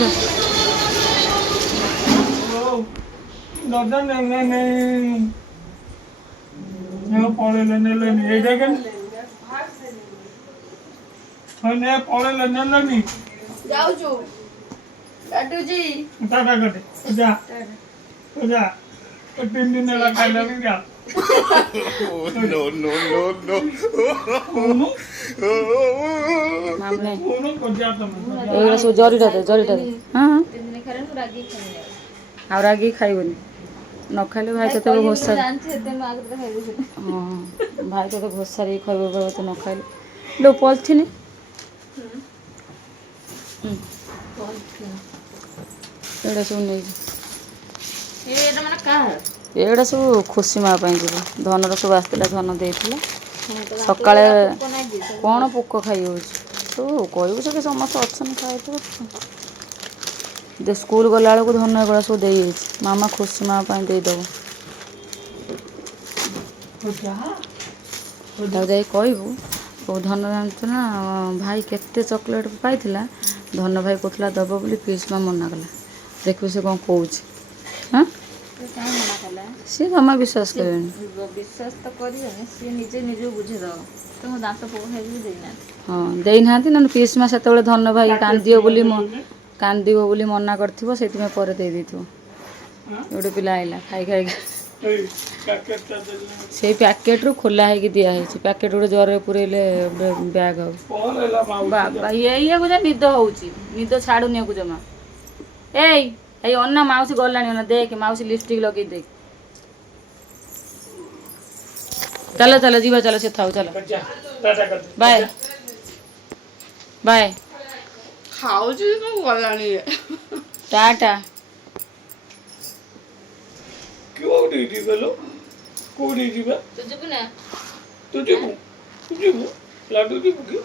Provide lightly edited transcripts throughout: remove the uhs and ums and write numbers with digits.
ଯା ଦାଦା ପଳେଇଲେ ନେଲେନି ଏଇଟା କେମିତି ପଳେଇଲେ ନେଲେନି ଯାଉଛୁ କାଟୁଛି ଟାଟା କଟେ ଯା ଯା 3 ଦିନ ହେଲା ଖାଇଲାନି ଯା No, no, no, no. ଏଇଗୁଡ଼ା ସବୁ ଜରିଟା ଦେ ହଁ ହଁ ଆଉ ରାଗିକି ଖାଇବନି ନ ଖାଇଲେ ଭାଇ ତତେ ଘୋଷାରି ହଁ ଭାଇ ତତେ ଘୋଷାରିକି ଖାଇବ ତୁ ନ ଖାଇଲେ ଲୋ ପଲିଥିନ୍ ଏଇଟା ସବୁ ନେଇଛି ଏଇଗୁଡ଼ା ସବୁ ଖୁସି ମା ପାଇଁ ଯିବ ଧନର ସବୁ ଆସିଥିଲା ଧନ ଦେଇଥିଲା ସକାଳେ କ'ଣ ପୋକ ଖାଇଯାଉଛି ତୁ କହିବୁ ସେଠି ସମସ୍ତେ ଅଛନ୍ତି ଖାଇଥିବ ସ୍କୁଲ ଗଲାବେଳକୁ ଧନ ଏଗୁଡ଼ା ସବୁ ଦେଇଯାଇଛି ମାମା ଖୁସି ମା ପାଇଁ ଦେଇଦେବ ତାକୁ ଯାଇ କହିବୁ ଧନ ଜାଣିଛୁ ନା ଭାଇ କେତେ ଚକୋଲେଟ୍ ପାଇଥିଲା ଧନ ଭାଇ କହୁଥିଲା ଦେବ ବୋଲି ପିସ୍ ମା ମନା କଲା ଦେଖିବୁ ସେ କ'ଣ କହୁଛି ହଁ ସିଏ ଜମା ବିଶ୍ୱାସ କରିବେନି ବିଶ୍ୱାସ ତ କରିବେନି ସିଏ ନିଜକୁ ବୁଝେଇଦବ ତମ ଦାନ୍ତ ପୋକ ଖାଇକି ଦେଇନାହାନ୍ତି ହଁ ଦେଇନାହାନ୍ତି ନହେଲେ ପିସ୍ ମା ସେତେବେଳେ ଧନ ଭାଇ କାନ୍ଦିବ ବୋଲି ମନା କରିଥିବ ସେଇଥିପାଇଁ ପରେ ଦେଇଦେଇଥିବ ଗୋଟେ ପିଲା ଆଇଲା ଖାଇ ଖାଇକି ସେଇ ପ୍ୟାକେଟ୍ରୁ ଖୋଲା ହେଇକି ଦିଆହେଇଛି ପ୍ୟାକେଟ୍ ଗୋଟେ ଜରରେ ପୁରେଇଲେ ବ୍ୟାଗ୍ ହବ ବାବା ଏଇଆକୁ ଯା ନିଦ ହେଉଛି ନିଦ ଛାଡ଼ୁନି ଆକୁ ଜମା ଏଇ ଅନା ମାଉସୀ ଗଲାଣି ଅନା ଦେଖ ମାଉସୀ ଲିପଷ୍ଟିକ୍ ଲଗେଇ ଦେଖ ଚାଲ ଯିବା ଚାଲ ସେ ଥାଉ ଚାଲ ବାଏ ବାଏ ଖାଉଛି ଗଲାଣି ଟାଟା କୋଉଠି ଯିବା ତୁ ଯିବୁ ନା ତୁ ଯିବୁ ଲାଡୁ ଯିବୁ କି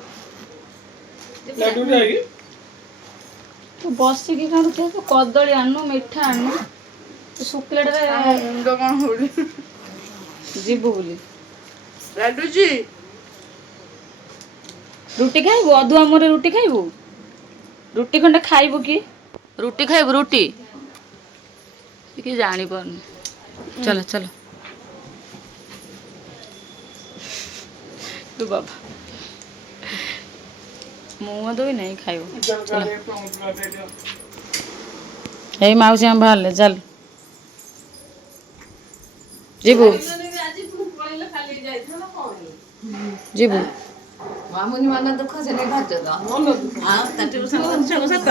ଲାଡୁ ଯାଇ ତୁ ବସିକି ଖାଉଛୁ ତୁ କଦଳୀ ଆଣୁ ମିଠା ଆଣୁ ତୁ ଶୁଖିଲାଟାରେ ମୁଣ୍ଡ କ'ଣ ହଉନି ଯିବୁ ବୋଲି ଲାଡୁଛି ରୁଟି ଖାଇବୁ ଅଧୁଆ ମୋର ରୁଟି ଖାଇବୁ ରୁଟି ଖଣ୍ଡେ ଖାଇବୁ କି ରୁଟି ଖାଇବୁ ରୁଟି କି ଜାଣିପାରୁନି ଚାଲ ତୁ ବାବା ମୁହଁ ଦଇ ନାହିଁ ଖାଇବ ଏଇ ମାଉସୀ ଆମ ବାହାରିଲେ ଚାଲ ଯିବୁ ମାମୁନି ମନ ଦୁଃଖ ସେ ନେଇ ଭାଜ ତ ଆଉ ତା ଟ୍ୟୁସନ ସତ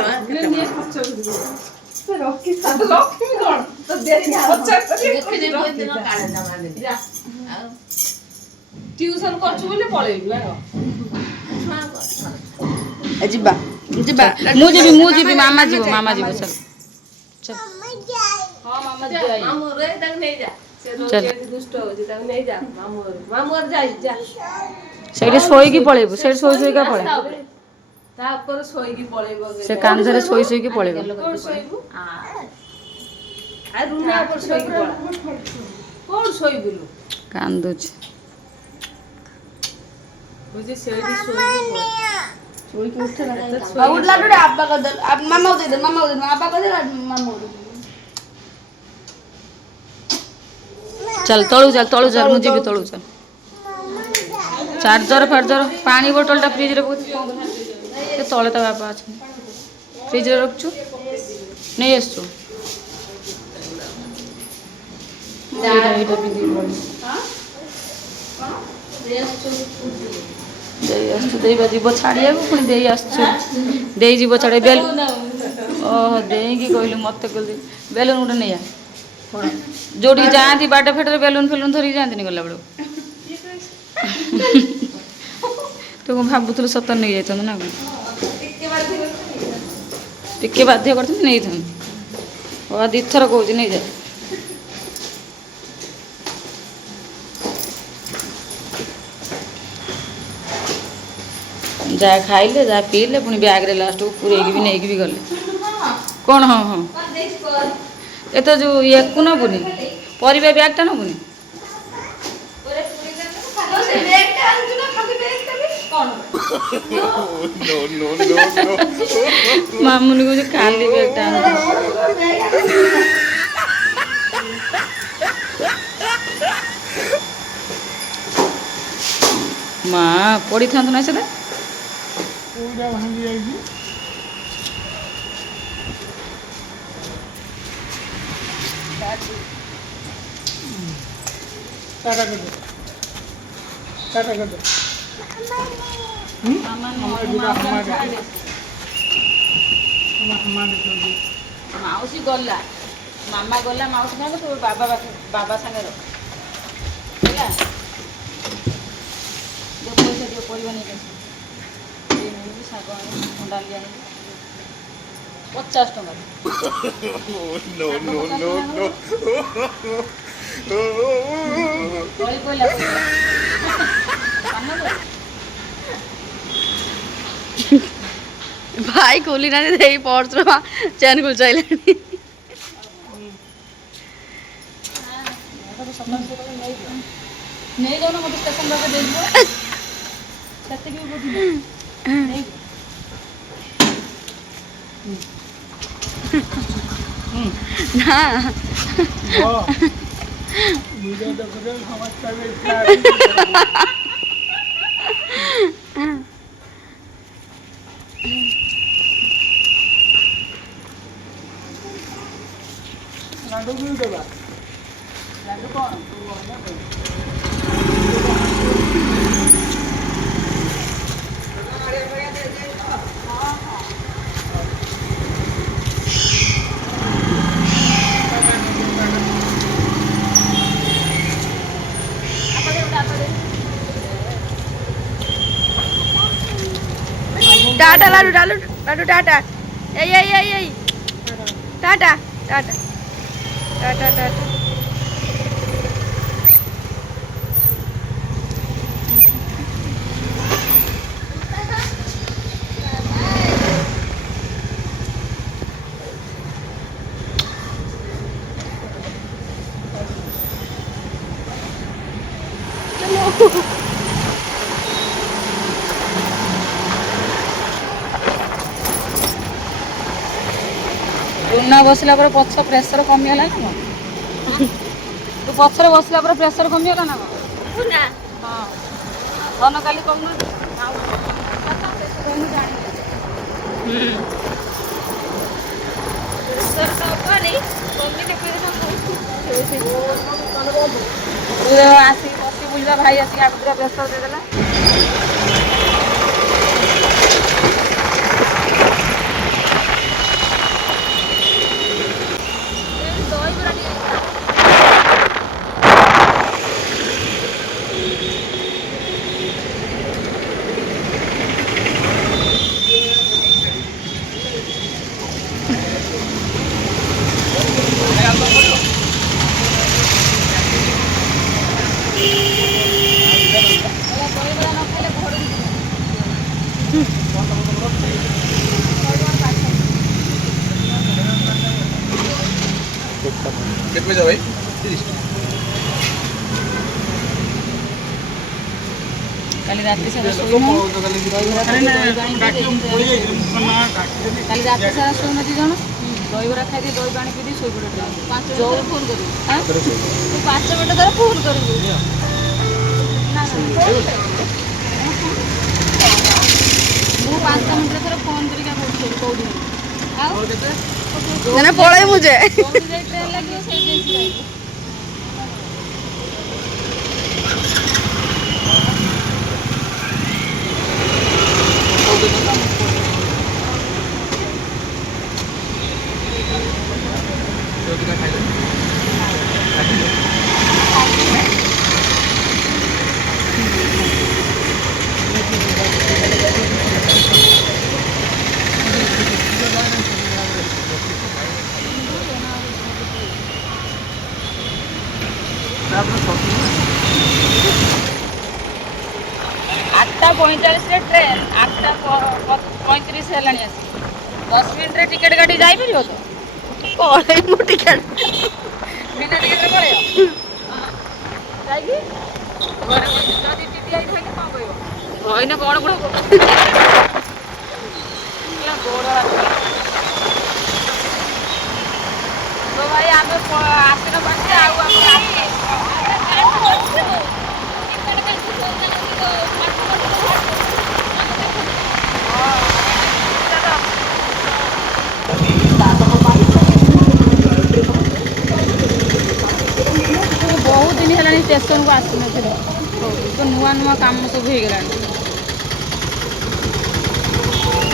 ଟ୍ୟୁସନ କରୁଛୁ ବୋଲି ପଳେଇବୁ ଯିବା ମୁଁ ଯିବି ମାମା ଯିବ ଚାଲ ହଁ ମାମା ମାମୁଁ ରେ ତାକୁ ନେଇଯା ସେ ଦୁଷ୍ଟ ହଉଛି ତାକୁ ନେଇଯା ମାମୁଁ ଯା ସେଇଠି ଶୋଇକି ପଳେଇବୁ ସେଇଠି ଶୋଇକା ପଳେଇବୁ ତା ଉପରେ ଶୋଇକି ପଳେଇବ ସେ କାନ୍ଧରେ ଶୋଇକି ପଳେଇବୁ ଶୋଇବୁ ଆଉ ରୁନା ଉପରେ ଶୋଇକି କୋଉଠି ଶୋଇବୁଲୁ କାନ୍ଦୁଛି ବୁଝି ସେଇଠି ଶୋଇକି ଚାଲ ତଳୁ ଚାଲ ମୁଁ ଯିବି ତଳୁ ଚାଲ ଚାର୍ଜର ପାଣି ବୋଟଲଟା ଫ୍ରିଜରେ ସେ ତଳେ ତା ବାପା ଅଛନ୍ତି ଫ୍ରିଜରେ ରଖୁଛୁ ନେଇ ଆସିଛୁ ଦେଇ ଯିବ ଛାଡ଼ିବାକୁ ପୁଣି ଦେଇ ଆସୁଛୁ ଦେଇ ଯିବ ଛାଡ଼ି ଓହୋ ଦେଇକି କହିଲୁ ମୋତେ କହିଲି ବେଲୁନ୍ ଗୋଟେ ନେଇଆ ଯୋଉଠିକି ଯାଆନ୍ତି ବାଟ ଫେଟରେ ବେଲୁନ୍ ଧରିକି ଯାଆନ୍ତିନି ଗଲାବେଳକୁ ତୁ କ'ଣ ଭାବୁଥିଲୁ ସତରେ ନେଇଯାଇଥାନ୍ତୁ ନା କ'ଣ ଟିକେ ବାଧ୍ୟ କରିଥାନ୍ତି ନେଇଥାନ୍ତୁ ଦିଥର କହୁଛି ନେଇଯା ଯାହା ଖାଇଲେ ଯାହା ପିଇଲେ ପୁଣି ବ୍ୟାଗ୍ରେ ଲାଷ୍ଟକୁ ପୁରେଇକି ବି ନେଇକି ବି ଗଲେ କ'ଣ ହଁ ଏତ ଯେଉଁ ଇଏକୁ ନେବୁନି ପରିବା ବ୍ୟାଗ୍ଟା ନେବୁନି No, no, no, no. Mamuni କହୁଛି ଖାଲି ବେଗଟା ଆଣ। ମା ପଡ଼ିଥାନ୍ତୁ ନା ସେଟା। କୋଉଟା ଭାଙ୍ଗି ଯାଇଛି? କାଟା କରିଦେ। କାଟା କରିଦେ। ମାଉସୀ ଗଲା, ମାମା ଗଲା ମାଉସୀ ସାଙ୍ଗେ, ତୁ ବାବା ସାଙ୍ଗେ ରହ ହେଲା। ଯେଉଁ ପଇସା ଦିଅ ପରିବା ନେଇକି ଆସିବ, ଶାଗ ଆଣିବି, ଡାଲି ଆଣିବି 50 ଟଙ୍କା। No, no, no, no. ତଳି ପଇଲା ଭାଇ ଖୋଲି ନାହାନ୍ତି ସେଇ ପର୍ସର ଚେନ୍ ଖୋଲି ଚାଇଲାଣି। ନେଇଯାଉନ ମୋତେ ଷ୍ଟେସନ ପାଖରେ ଦେଇଯିବ, ସେତିକି ବି ବୁଝିବ। ନା ଭିଡ଼ିଓ ଦେଖୁଛ ସମସ୍ତେ ଲାଡୁ ବି ଦେବା। ଲାଡୁ କ'ଣ टाटा लाडू लाडू लाडू टाटा यही टाटा टाटा टाटा टाटा ଲୁନା ବସିଲା ପରେ ପଛ ପ୍ରେସର କମିଗଲା ନା କ'ଣ? ତୁ ପଛରେ ବସିଲା ପରେ ପ୍ରେସର କମିଗଲା ନା କ'ଣ? ହଁ ଧନ କାଲି କମୁନାହାନ୍ତି। ତୁ ଆସିକି ବସି ବୁଲିବା, ଭାଇ ଆସିକି ଆଗତୁରା ପ୍ରେସର ଦେଇଦେଲା। कितने पैसा भाई? 30। କାଲି ରାତି ସାରା ଶୋଇନୁ, ଦହିବରା ଖାଇକି କାଲି ରାତି ସାରା ଶୋଇନ 2 ଜଣ, ଦହିବରା ଖାଇକି ଦହି ପାଣି ପିଇ ଶୋଇପଡ଼। ଯୋଉ ଫୋନ୍ କରିବୁ, ତୁ 5 ମିନିଟ୍ ଧର ଫୋନ୍ କରିବୁ। ମୁଁ 5 ମିନିଟ୍ରେ ଥରେ ଫୋନ୍ କରିକି କହୁଥିଲି ଆଉ ନା ପଳେଇ ମୁଁ ଯେ ଯୋଉଠି ଯାଇ ଟ୍ରେନ୍ ଲାଗିବ ସେଇଠି ଯାଇକି आठटा 45 ट्रेन 8:35 हेलानी आसी 10 मिनिट रे टिकेट काटी जाई परियो तो पळेई मु टिकेट बिना टिकेट रे पळेयो जाई की घरे जदी टीटी आई थाई कोन कहबो ଭାଇନା କ'ଣ ଗୋଡ଼ ତ ଭାଇ ଆମେ ଆସିନ ପାରୁଛେ ଆଉ ବହୁତ ଦିନ ହେଲାଣି ଷ୍ଟେସନକୁ ଆସିନଥିଲୁ ତ ନୂଆ ନୂଆ କାମ ସବୁ ହେଇଗଲାଣି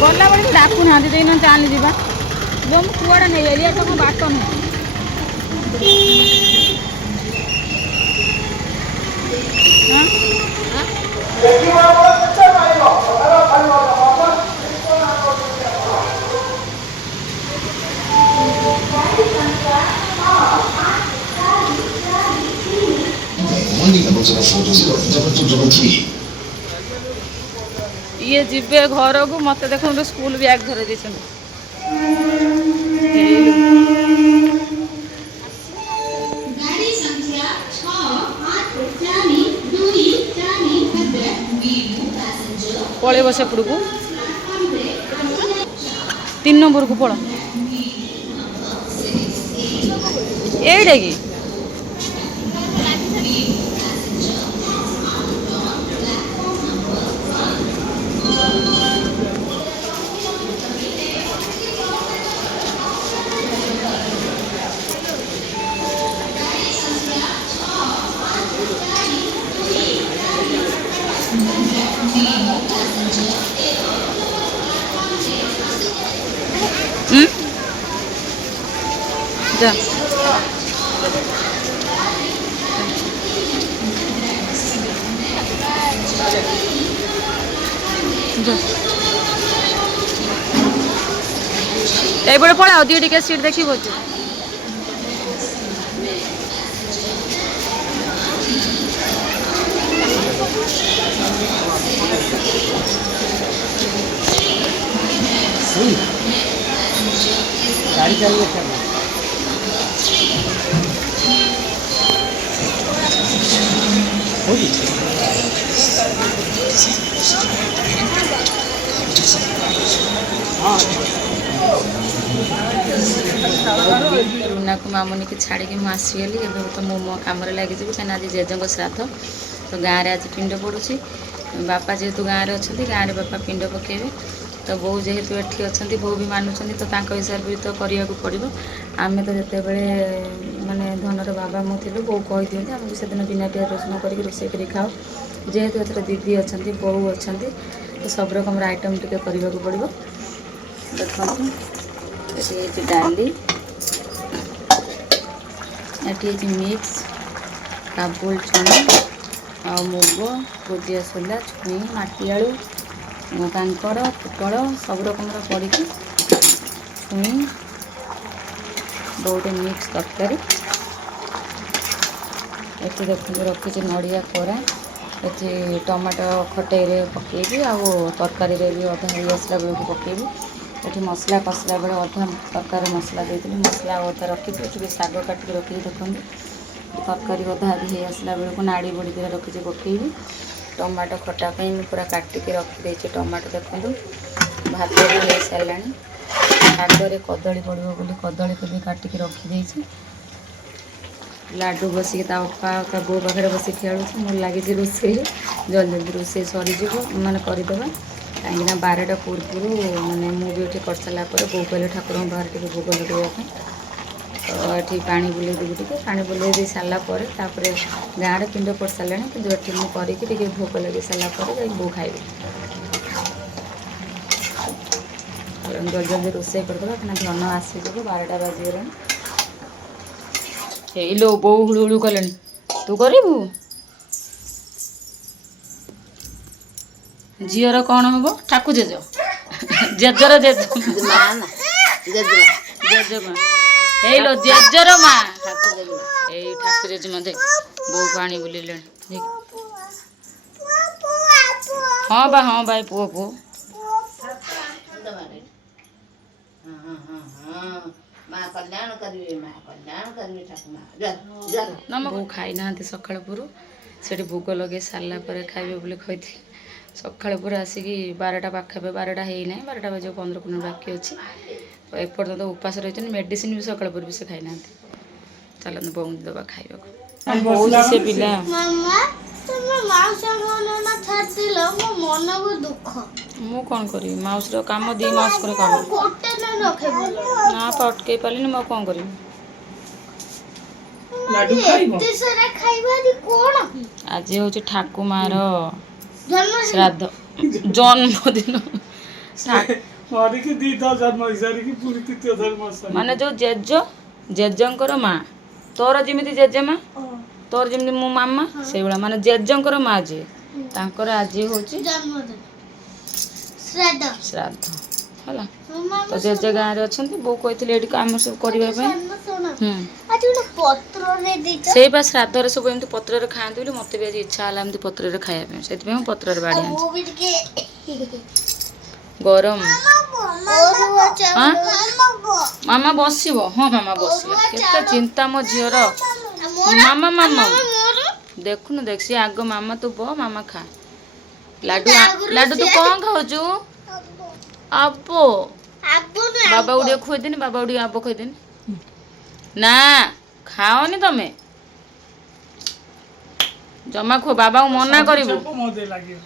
ଗଲାବେଳେ ବି ଡାକୁନାହାନ୍ତି ଦେଇନ ଚାଲି ଯିବା ମୁଁ କୁଆଡ଼େ ନେଇଗଲି ଏଟା ମୋ ବାଟ ନୁହେଁ ଇଏ ଯିବେ ଘରକୁ ମତେ ଦେଖନ୍ତୁ ସ୍କୁଲ ବ୍ୟାଗ୍ ଧରେଇ ଦେଇଛନ୍ତି ପଳେଇବ ସେପଟକୁ 3 ନମ୍ବରକୁ ପଳ ଏଇଟା କି जा এইপଟେ ପଳାଅ ଦିଏ ଟିକେ ସିଟ୍ ଦେଖିବ गाड़ी चाहिए क्या रुना को मामुनी की छाड़ी की आसीगली एवं तो मो कम लगी कहीं आज जेजों श्राद्ध तो गाँव में आज पिंड पड़ुची बापा जेहेतु गाँव में अच्छा गाँव में बापा पिंड पकेबे तो बो जेहेतु एठी अच्छा बो भी मानुंट तो हिसाब भी तो करने को पड़ो आम तो जिते माने धनर बाबा मुझे बो कही दिखते आम से दिन बिना प्याज रसुण कर रोसे कर खाओ जेहेतु एथर दीदी अच्छा बो अच्छा तो सब रकम आइटम टी करने को पड़ो देखो ये डाली ये मिक्स काबुल चना आ मुग गोजिया सोला छुई माटी आलू कांकड़ पुटल सब रकम पड़ी छुई गोटे मिक्स तरकारी ये देखते रखी नड़िया कोरा ये टमाटो खटेरे पकेबी आउ तरकारी भी अधा हो आसला बेलू पकेबी ये मसला कसला बेले अधा तरकारी मसला देती मसला अधा रखी ये शाग काटिक रखी देखते तरकारी अधा आदि हो आसला बेलू नाड़ी बड़ी दिन रखी पकेबी टमाटो खटा पूरा काटिक रखी टमाटो देखो भात भी हो सारा शागर कदली पड़ो बोली कदली को भी काटिक रखी लाडू बसिक ता बो पाखे बस खेलुँ मोर लगी रोसे जल्दी जल्दी रोसे सरीज माने करदे कहीं 12टा पूर्व माने मुझे कर सारा बो कहले ठाकुर बाहर टे भोग लगेगा तो ये पानी बुले देवी टे पानी बुले दे सारापर गाँव में पिंड पड़ सारे कि मुझे भोग लगे सारापर बो खाइबे जल्दी जल्दी रोसे करदे कहीं धन आसीज 12टा बाजीगला लो बो हुलु हुलु कले तू करू झीर कौन हम ठाकु जेज जेजर जेज जेजमा लो जेजर माँ ठाकु जेजमा देख बो पानी बुले हाँ भाई पुओ पुओ बो खाई ना सकाल पुरु से भोग लगे सारापर खाइबे बोली कही ସକାଳେ ପୁରା ଆସିକି 12ଟା ପାଖାପାଖି 12ଟା ହେଇନାହିଁ 12ଟା ବାଜିବ 15 ମିନିଟ୍ ବାକି ଅଛି ଏପର୍ଯ୍ୟନ୍ତ ଉପାସ ରହିଛନ୍ତି ମେଡ଼ିସିନ ବି ସକାଳେ ପୂର୍ବ ସେ ଖାଇନାହାନ୍ତି ଚାଲନ୍ତୁ ବୋଉଙ୍କୁ ଦେବା ଖାଇବାକୁ କହୁଛି ସେ ପିଲା ମାମା ତମେ ମାଉସୀଙ୍କ ନନା ଛାଡ଼ିଦେଲ ମୋ ମନକୁ ଦୁଃଖ ମୁଁ କ'ଣ କରିବି ମାଉସୀର କାମ 2 ମାସ ପରେ କାମ ଗୋଟେ ନା ରଖିବ ନା ପା ଅଟକେଇ ପାରିଲିନି ମୁଁ ଆଉ କ'ଣ କରିବି ଲାଡୁ ଖାଇବ ଏତେ ସାରା ଖାଇବାରି କ'ଣ ଆଜି ହେଉଛି ଠାକୁମାର ଜନ୍ମଦିନ ଶ୍ରାଦ୍ଧ ଜନ୍ମଦିନ ମରିକି 2 ଥର ଜନ୍ମ ହେଇସାରିକି ପୁଣି 3ୟ ଥର ମରିସାରି ମାନେ ଯୋଉ ଜେଜେଙ୍କର ମା ତୋର ଯେମିତି ଜେଜେମା ତୋର ଯେମିତି ମୋ ମାମା ସେଇଭଳିଆ ମାନେ ଜେଜେଙ୍କର ମା ଯିଏ ତାଙ୍କର ଆଜି ହେଉଛି ଜନ୍ମଦିନ ଶ୍ରାଦ୍ଧ ଶ୍ରାଦ୍ଧ ହେଲା ମାମା ତ ଜେଜେ ଗାଁରେ ଅଛନ୍ତି ବୋଉ କହିଥିଲେ ଏଠି କାମ ସବୁ କରିବା ପାଇଁ ଶୁଣ ହୁଁ ଆଜି ଗୋଟେ ପତ୍ରରେ ଦେଇଛ ସେଇ ବା ଶ୍ରାଦ୍ଧରେ ସବୁ ଏମିତି ପତ୍ରରେ ଖାଆନ୍ତି ବୋଲି ମୋତେ ବି ଆଜି ଇଚ୍ଛା ହେଲା ଏମିତି ପତ୍ରରେ ଖାଇବା ପାଇଁ ସେଥିପାଇଁ ମୁଁ ପତ୍ରରେ ବାଡ଼ି ଆଣିଛି ମୁଁ ବି ଟିକେ ଗରମ ଅରୁଆ ଚାଉଳ ଆଁ? ମାମା ବସିବ ହଁ ମାମା ବସିବ କେତେ ଚିନ୍ତା ମୋ ଝିଅର ମାମା ମାମା ଦେଖୁନୁ ଦେଖ ସିଏ ଆଗ ମାମା ତୁ ବ ମାମା ଖା ଲାଡୁ ତୁ କ'ଣ ଖାଉଛୁ ଆବ ବାବାକୁ ଟିକେ ଖୁଆଇଦେନି ବାବାକୁ ଟିକେ ଆବ ଖୁଆଇଦେନି ନା ଖାଅନି ତମେ ଜମା ଖୁଅ ବାବାଙ୍କୁ ମନା କରିବୁ ମତେ ଲାଗିବ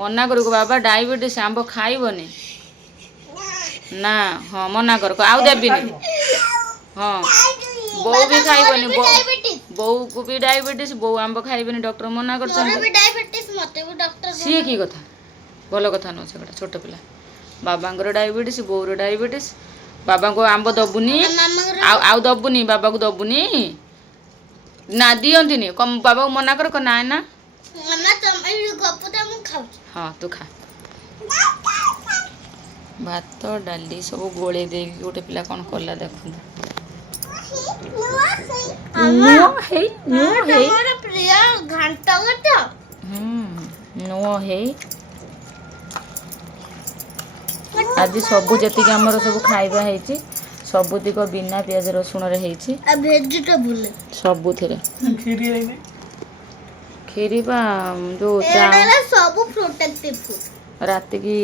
ମନା କରିବୁ ବାବା ଡାଇବେଟିସ୍ ଆମ୍ବ ଖାଇବନି ନା ହଁ ମନା କର ଆଉ ଦେବିନି ହଁ ବୋଉ ବି ଖାଇବନି ବୋଉକୁ ବି ଡାଇବେଟିସ୍ ବୋଉ ଆମ୍ବ ଖାଇବନି ଡକ୍ଟର ମନା କରିଛନ୍ତି ସିଏ କି କଥା ଭଲ କଥା ନୁହଁ ସେଗୁଡ଼ା ଛୋଟ ପିଲା ବାବାଙ୍କର ଡାଇବେଟିସ୍ ବୋଉର ଡାଇବେଟିସ୍ ବାବାଙ୍କୁ ଆମ୍ବ ଦବୁନି ଆଉ ଦବୁନି ବାବାକୁ ଦବୁନି ନା ଦିଅନ୍ତିନି ବାବାକୁ ମନା କର ନା ନା ହଁ ତୁ ଖା ଭାତ ଡାଲି ସବୁ ଗୋଳେଇ ଦେଇକି ଗୋଟେ ପିଲା କ'ଣ କଲା ଦେଖନ୍ତୁ ନୂଆ ହେଇ ଆଜି ସବୁ ଯେତିକି ଆମର ସବୁ ଖାଇବା ହେଇଛି ସବୁତିକ ବିନା ପିଆଜ ରସୁଣରେ ହେଇଛି ସବୁଥିରେ କ୍ଷୀରି ବା ଯୋଉ ରାତିକି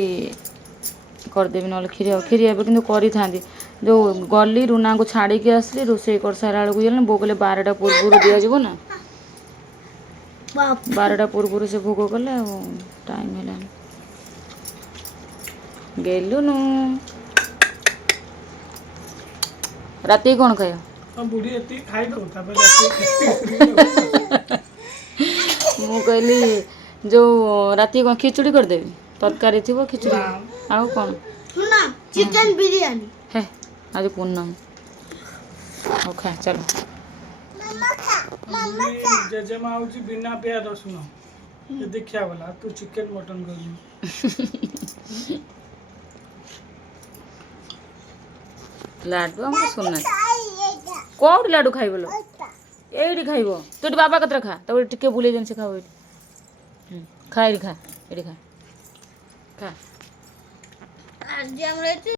କରିଦେବି ନହେଲେ କ୍ଷୀରି ଏବେ କିନ୍ତୁ କରିଥାନ୍ତି ଯୋଉ ଗଲି ରୁନାଙ୍କୁ ଛାଡ଼ିକି ଆସିଲି ରୋଷେଇ କରିସାରିଲା ବେଳକୁ ହେଇଗଲାଣି ବୋଉ କହିଲେ 12ଟା ପୂର୍ବରୁ ଦିଆଯିବ ନା 12ଟା ପୂର୍ବରୁ ସେ ଭୋଗ କଲେ ଆଉ ଟାଇମ୍ ହେଲାନି ଗେଲୁନୁ ରାତିକି କ'ଣ ଖାଇବ ବୁଢୀ ଏତିକି ଖାଇଦଉ ତାପରେ ମୁଁ କହିଲି ଯୋଉ ରାତି କ'ଣ ଖିଚୁଡ଼ି କରିଦେବି ତରକାରୀ ଥିବ ଖିଚୁଡ଼ି ଆଉ କ'ଣ ଚିକେନ ବିରିୟାନୀ ହେ ଆଜି ପୂର୍ଣ୍ଣମ ହଉ ଖା ଚାଲ ଜେଜେମା ହଉଛି ବିନା ପିଆଜ ରସୁଣ ଦେଖିବା ଗଲା ତୁ ଚିକେନ ମଟନ କରିବୁ ଲାଡୁ ଆମର ସୁନା କୋଉଠି ଲାଡୁ ଖାଇବ ଲୋ ଏଇଠି ଖାଇବ ତୁ ଏଠି ବାବା କତିରେ ଖା ତାପରେ ଟିକେ ବୁଲେଇ ଦେନି ସେ ଖାଉ ଏଇଠି ଖା ଏଇଠି ଖା ଏଇଠି ଖା ଆଜି ଆମର